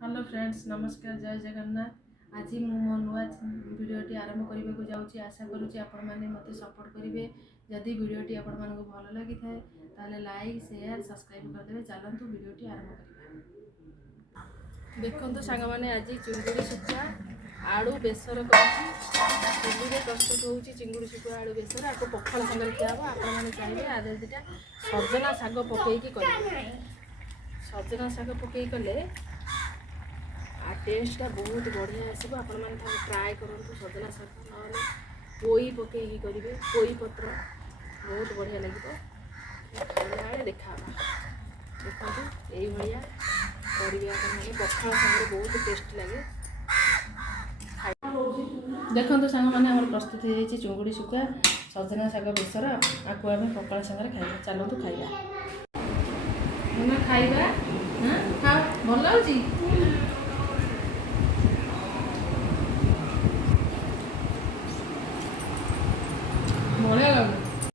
Hello friends नमस्कार जय जगन्नाथ। आज मो नुआ भिडटी आरंभ करने को जाऊँगी। आशा करुँच आपण मैंने मत सपोर्ट करेंगे। जदि भिडटी आपण मानक भल लगी थाए लाइक शेयर सब्सक्राइब करदे। चलतु भिडटी आरंभ करवा। देखो सांग मैंने आज चिंगुड़ी शुखुआ आलू बेसर कर प्रस्तुत हो चिंगुड़ी शुखुआ आलू बेसर आपको पखाल सागर खिया आपण मैंने चाहिए आधे दुटा सजना शाग पकईकी करेंगे। सजना शाग पकई कले आ टेस्टा बहुत बढ़िया आसो। आपण मैंने ट्राए करूँ सजना शाग ना पोई पकईकी करेंगे। पोई पत्र बहुत बढ़िया लगे खाला देखा देखो ये करेंगे पखाल सागर बहुत टेस्ट लगे। देखो सांग मैंने प्रस्तुत हो चिंगुड़ी शुखुआ सजना शाग बेसर आपको आम पखाल सागर खाइबा। चलतु खाइबा खाइबा हाँ खाओ भल लगी बढ़िया लगे।